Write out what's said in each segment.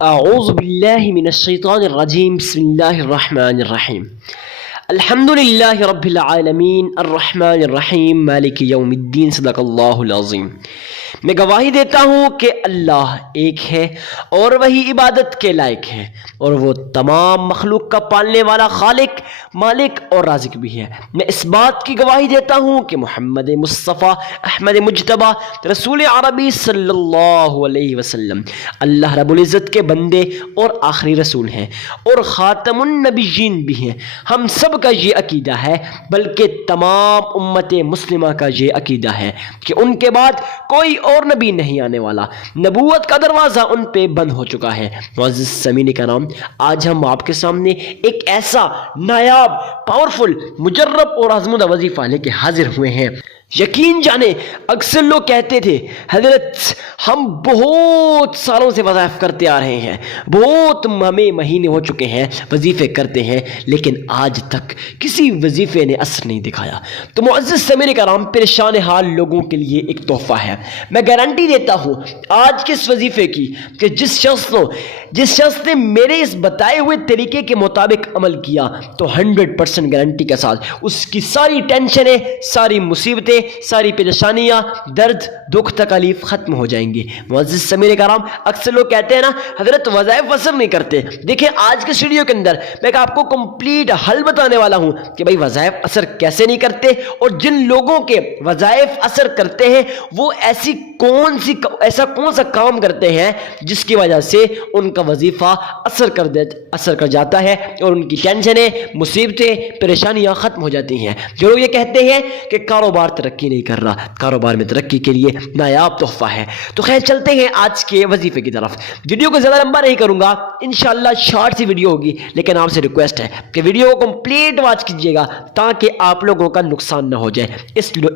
أعوذ بالله من الشيطان الرجيم بسم الله الرحمن الرحيم الحمد لله رب العالمین الرحمن الرحیم مالک یوم الدین صدق اللہ العظیم۔ میں گواہی دیتا ہوں کہ اللہ ایک ہے اور وہی عبادت کے لائق ہے، اور وہ تمام مخلوق کا پالنے والا خالق، مالک اور رازق بھی ہے۔ میں اس بات کی گواہی دیتا ہوں کہ محمد مصطفیٰ احمد مجتبیٰ رسول عربی صلی اللہ علیہ وسلم اللہ رب العزت کے بندے اور آخری رسول ہیں اور خاتم النبیین بھی ہیں۔ ہم سب کا یہ عقیدہ ہے، بلکہ تمام امت مسلمہ کا یہ عقیدہ ہے کہ ان کے بعد کوئی اور نبی نہیں آنے والا، نبوت کا دروازہ ان پہ بند ہو چکا ہے۔ معزز سامعین کرام، آج ہم آپ کے سامنے ایک ایسا نایاب، پاورفل، مجرب اور آزمودہ وظیفہ لے کے حاضر ہوئے ہیں۔ یقین جانے اکثر لوگ کہتے تھے حضرت ہم بہت سالوں سے وظائف کرتے آ رہے ہیں، بہت ہمیں مہینے ہو چکے ہیں وظیفے کرتے ہیں، لیکن آج تک کسی وظیفے نے اثر نہیں دکھایا۔ تو معزز سامعین کرام، پریشان حال لوگوں کے لیے ایک تحفہ ہے۔ میں گارنٹی دیتا ہوں آج کے اس وظیفے کی کہ جس شخص نے میرے اس بتائے ہوئے طریقے کے مطابق عمل کیا تو 100% گارنٹی کے ساتھ اس کی ساری ٹینشنیں، ساری مصیبتیں، ساری پریشانیاں، درد، دکھ، تکالیف ختم ہو جائیں گے۔ معزز سامعین کرام، اکثر لوگ کہتے ہیں نا حضرت وظائف اثر نہیں کرتے۔ دیکھیں آج کے ویڈیو کے اندر میں آپ کو کمپلیٹ حل بتانے والا ہوں کہ بھائی وظائف اثر کیسے نہیں کرتے، اور جن لوگوں کے وظائف اثر کرتے ہیں وہ ایسا کون سا کام کرتے ہیں جس کی وجہ سے ان کا وظیفہ اثر کر جاتا ہے اور ان کی ٹینشنیں، مصیبتیں، پریشانیاں ختم ہو جاتی ہیں۔ جو لوگ یہ کہتے ہیں کہ کاروبار ترقی نہیں کر رہا، کاروبار میں ترقی کے لیے نایاب تحفہ ہے۔ تو خیر چلتے ہیں آج کے وظیفے کی طرف۔ ویڈیو کو زیادہ لمبا نہیں کروں گا، انشاءاللہ شارٹ سی ویڈیو ہوگی، لیکن آپ سے ریکویسٹ ہے کہ ویڈیو کو کمپلیٹ واچ کیجیے گا تاکہ آپ لوگوں کا نقصان نہ ہو جائے۔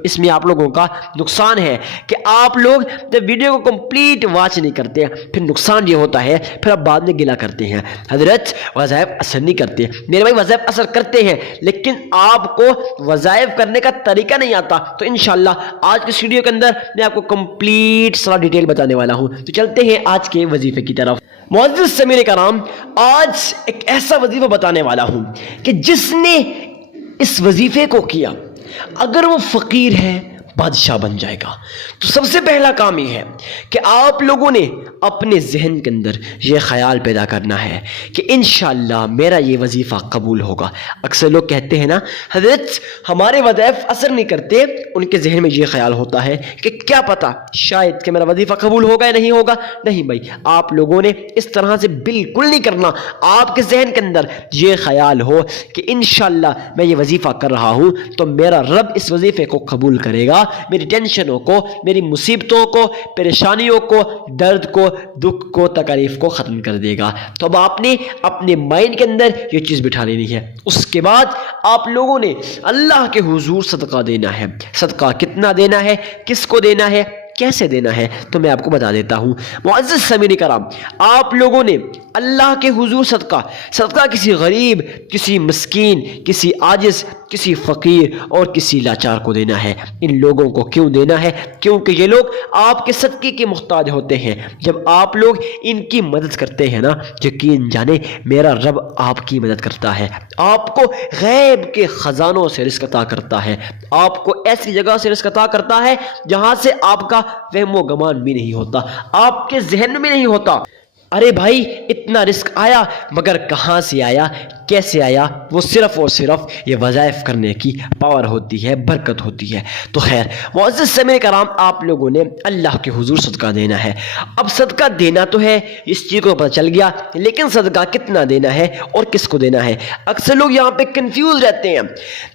اس میں آپ لوگوں کا نقصان ہے کہ آپ لوگ جب ویڈیو کو کمپلیٹ واچ نہیں کرتے پھر نقصان یہ ہوتا ہے، پھر آپ بعد میں گلہ کرتے ہیں حضرت وظائف اثر نہیں کرتے۔ میرے بھائی وظائف اثر کرتے ہیں، لیکن آپ کو وظائف کرنے کا طریقہ نہیں آتا۔ تو انشاءاللہ آج کے ویڈیو کے اندر میں آپ کو کمپلیٹ سارا ڈیٹیل بتانے والا ہوں۔ تو چلتے ہیں آج کے وظیفے کی طرف۔ معزز سامعین کرام، آج ایک ایسا وظیفہ بتانے والا ہوں کہ جس نے اس وظیفے کو کیا اگر وہ فقیر ہے بادشاہ بن جائے گا۔ تو سب سے پہلا کام یہ ہے کہ آپ لوگوں نے اپنے ذہن کے اندر یہ خیال پیدا کرنا ہے کہ انشاءاللہ میرا یہ وظیفہ قبول ہوگا۔ اکثر لوگ کہتے ہیں نا حضرت ہمارے وظائف اثر نہیں کرتے، ان کے ذہن میں یہ خیال ہوتا ہے کہ کیا پتا شاید کہ میرا وظیفہ قبول ہوگا یا نہیں ہوگا۔ نہیں بھائی، آپ لوگوں نے اس طرح سے بالکل نہیں کرنا۔ آپ کے ذہن کے اندر یہ خیال ہو کہ انشاءاللہ میں یہ وظیفہ کر رہا ہوں تو میرا رب اس وظیفے کو قبول کرے گا، میری ٹینشنوں کو، میری مصیبتوں کو، پریشانیوں کو، درد کو، دکھ کو، تکالیف کو ختم کر دے گا۔ تو اب آپ نے اپنے مائنڈ کے اندر یہ چیز بٹھا لینی ہے۔ اس کے بعد آپ لوگوں نے اللہ کے حضور صدقہ دینا ہے۔ صدقہ کتنا دینا ہے، کس کو دینا ہے، کیسے دینا ہے، تو میں آپ کو بتا دیتا ہوں۔ معزز سامعین کرام، آپ لوگوں نے اللہ کے حضور صدقہ کسی غریب، کسی مسکین، کسی عاجز، کسی فقیر اور کسی لاچار کو دینا ہے۔ ان لوگوں کو کیوں دینا ہے؟ کیونکہ یہ لوگ آپ کے صدقے کے محتاج ہوتے ہیں۔ جب آپ لوگ ان کی مدد کرتے ہیں نا، یقین جانے میرا رب آپ کی مدد کرتا ہے، آپ کو غیب کے خزانوں سے رزق عطا کرتا ہے، آپ کو ایسی جگہ سے رزق عطا کرتا ہے جہاں سے آپ کا وہم و گمان بھی نہیں ہوتا، آپ کے ذہن میں نہیں ہوتا۔ ارے بھائی اتنا رزق آیا، مگر کہاں سے آیا، کیسے آیا؟ وہ صرف اور صرف یہ وظائف کرنے کی پاور ہوتی ہے، برکت ہوتی ہے۔ تو خیر معزز سامعین کرام، آپ لوگوں نے اللہ کے حضور صدقہ دینا ہے۔ اب صدقہ دینا تو ہے، اس چیز کو پتہ چل گیا، لیکن صدقہ کتنا دینا ہے اور کس کو دینا ہے؟ اکثر لوگ یہاں پہ کنفیوز رہتے ہیں۔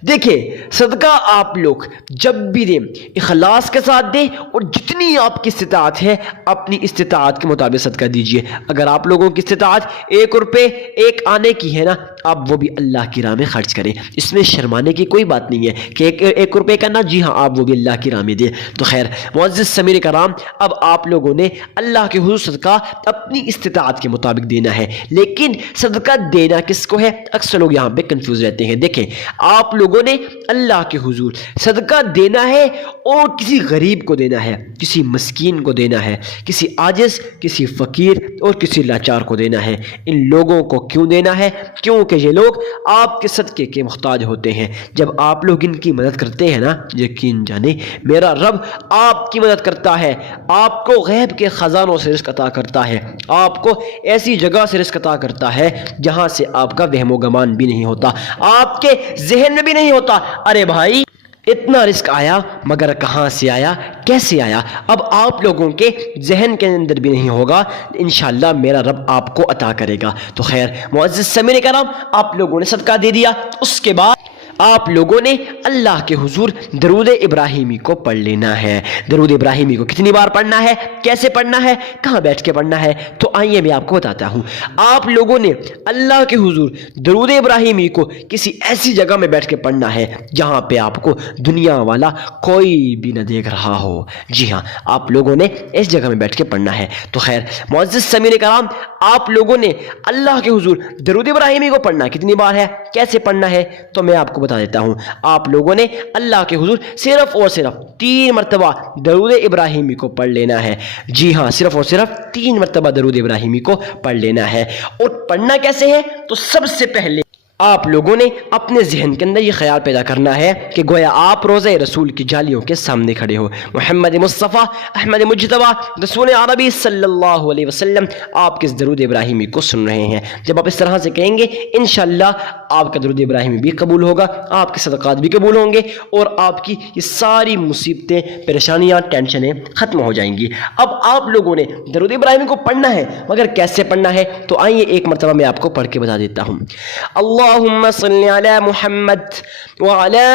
دیکھیں صدقہ آپ لوگ جب بھی دیں اخلاص کے ساتھ دیں، اور جتنی آپ کی استطاعت ہے اپنی استطاعت کے مطابق صدقہ دیجیے۔ اگر آپ لوگوں کی استطاعت 1 روپے 1 آنے کی ہے نا، آپ وہ بھی اللہ کی راہ میں خرچ کریں۔ اس میں شرمانے کی کوئی بات نہیں ہے کہ 1 روپے کا نا، جی ہاں آپ وہ بھی اللہ کی راہ میں دیں۔ تو خیر معزز سامعین کرام، اب آپ لوگوں نے اللہ کے حضور صدقہ اپنی استطاعت کے مطابق دینا ہے، لیکن صدقہ دینا کس کو ہے؟ اکثر لوگ یہاں پہ کنفیوز رہتے ہیں۔ دیکھیں آپ لوگوں نے اللہ کے حضور صدقہ دینا ہے اور کسی غریب کو دینا ہے، کسی مسکین کو دینا ہے، کسی عاجز، کسی فقیر اور اور کسی لاچار کو دینا ہے۔ ان لوگوں کو کیوں دینا ہے؟ کیونکہ یہ لوگ آپ کے صدقے کے محتاج ہوتے ہیں۔ جب آپ لوگ ان کی مدد کرتے ہیں نا، یقین جانے میرا رب آپ کی مدد کرتا ہے، آپ کو غیب کے خزانوں سے رزق عطا کرتا ہے، آپ کو ایسی جگہ سے رزق عطا کرتا ہے جہاں سے آپ کا وہم و گمان بھی نہیں ہوتا، آپ کے ذہن میں بھی نہیں ہوتا۔ ارے بھائی اتنا رزق آیا مگر کہاں سے آیا، کیسے آیا؟ اب آپ لوگوں کے ذہن کے اندر بھی نہیں ہوگا، انشاءاللہ میرا رب آپ کو عطا کرے گا۔ تو خیر معزز سامعین کرام، آپ لوگوں نے صدقہ دے دیا، اس کے بعد آپ لوگوں نے اللہ کے حضور درود ابراہیمی کو پڑھ لینا ہے۔ درود ابراہیمی کو کتنی بار پڑھنا ہے، کیسے پڑھنا ہے، کہاں بیٹھ کے پڑھنا ہے؟ تو آئیے میں آپ کو بتاتا ہوں۔ آپ لوگوں نے اللہ کے حضور درود ابراہیمی کو کسی ایسی جگہ میں بیٹھ کے پڑھنا ہے جہاں پہ آپ کو دنیا والا کوئی بھی نہ دیکھ رہا ہو۔ جی ہاں، آپ لوگوں نے اس جگہ میں بیٹھ کے پڑھنا ہے۔ تو خیر معزز سامعین کرام، آپ لوگوں نے اللہ کے حضور درود ابراہیمی کو پڑھنا کتنی بار ہے، کیسے پڑھنا ہے؟ تو میں آپ کو بتا دیتا ہوں۔ آپ لوگوں نے اللہ کے حضور صرف اور صرف 3 مرتبہ درود ابراہیمی کو پڑھ لینا ہے۔ جی ہاں، صرف اور صرف 3 مرتبہ درود ابراہیمی کو پڑھ لینا ہے۔ اور پڑھنا کیسے ہے؟ تو سب سے پہلے آپ لوگوں نے اپنے ذہن کے اندر یہ خیال پیدا کرنا ہے کہ گویا آپ روضہ رسول کی جالیوں کے سامنے کھڑے ہو۔ محمد مصطفیٰ احمد مجتبیٰ رسول عربی صلی اللہ علیہ وسلم آپ کے درود ابراہیمی کو سن رہے ہیں۔ جب آپ اس طرح سے کہیں گے انشاءاللہ آپ کا درود ابراہیمی بھی قبول ہوگا، آپ کے صدقات بھی قبول ہوں گے، اور آپ کی یہ ساری مصیبتیں، پریشانیاں، ٹینشنیں ختم ہو جائیں گی۔ اب آپ لوگوں نے درود ابراہیمی کو پڑھنا ہے، مگر کیسے پڑھنا ہے؟ تو آئیے ایک مرتبہ میں آپ کو پڑھ کے بتا دیتا ہوں۔ اللهم صل على محمد وعلى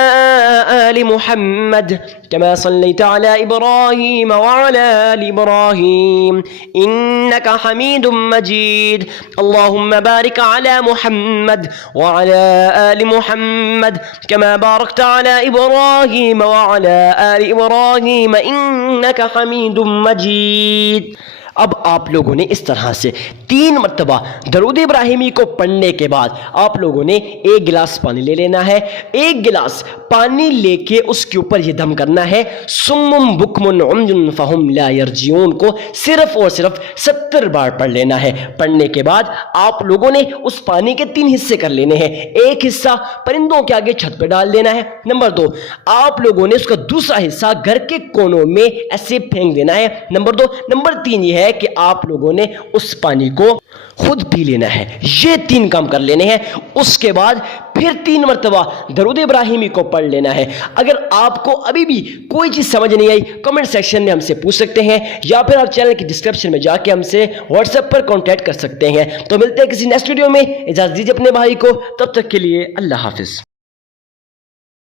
آل محمد كما صليت على إبراهيم وعلى آل إبراهيم إنك حميد مجيد اللهم بارك على محمد وعلى آل محمد كما باركت على إبراهيم وعلى آل إبراهيم إنك حميد مجيد۔ اب آپ لوگوں نے اس طرح سے 3 مرتبہ درود ابراہیمی کو پڑھنے کے بعد آپ لوگوں نے 1 گلاس پانی لے لینا ہے۔ 1 گلاس پانی لے کے اس کے اوپر یہ دم کرنا ہے، سم بکم عمی فہم لا یرجعون کو صرف اور صرف 70 بار پڑھ لینا ہے۔ پڑھنے کے بعد آپ لوگوں نے اس پانی کے 3 حصے کر لینے ہیں۔ 1 حصہ پرندوں کے آگے چھت پہ ڈال دینا ہے۔ نمبر 2، آپ لوگوں نے اس کا دوسرا حصہ گھر کے کونوں میں ایسے پھینک دینا ہے۔ نمبر 2، نمبر 3 یہ ہے کہ آپ لوگوں نے اس پانی کو خود پی لینا ہے۔ یہ 3 کام کر لینے ہیں۔ اس کے بعد پھر 3 مرتبہ درود ابراہیمی کو پڑھ لینا ہے۔ اگر آپ کو ابھی بھی کوئی چیز سمجھ نہیں آئی، کمنٹ سیکشن میں ہم سے پوچھ سکتے ہیں، یا پھر آپ چینل کی ڈسکرپشن میں جا کے ہم سے واٹس ایپ پر کانٹیکٹ کر سکتے ہیں۔ تو ملتے ہیں کسی نیکسٹ ویڈیو میں، اجازت دیجیے اپنے بھائی کو، تب تک کے لیے اللہ حافظ۔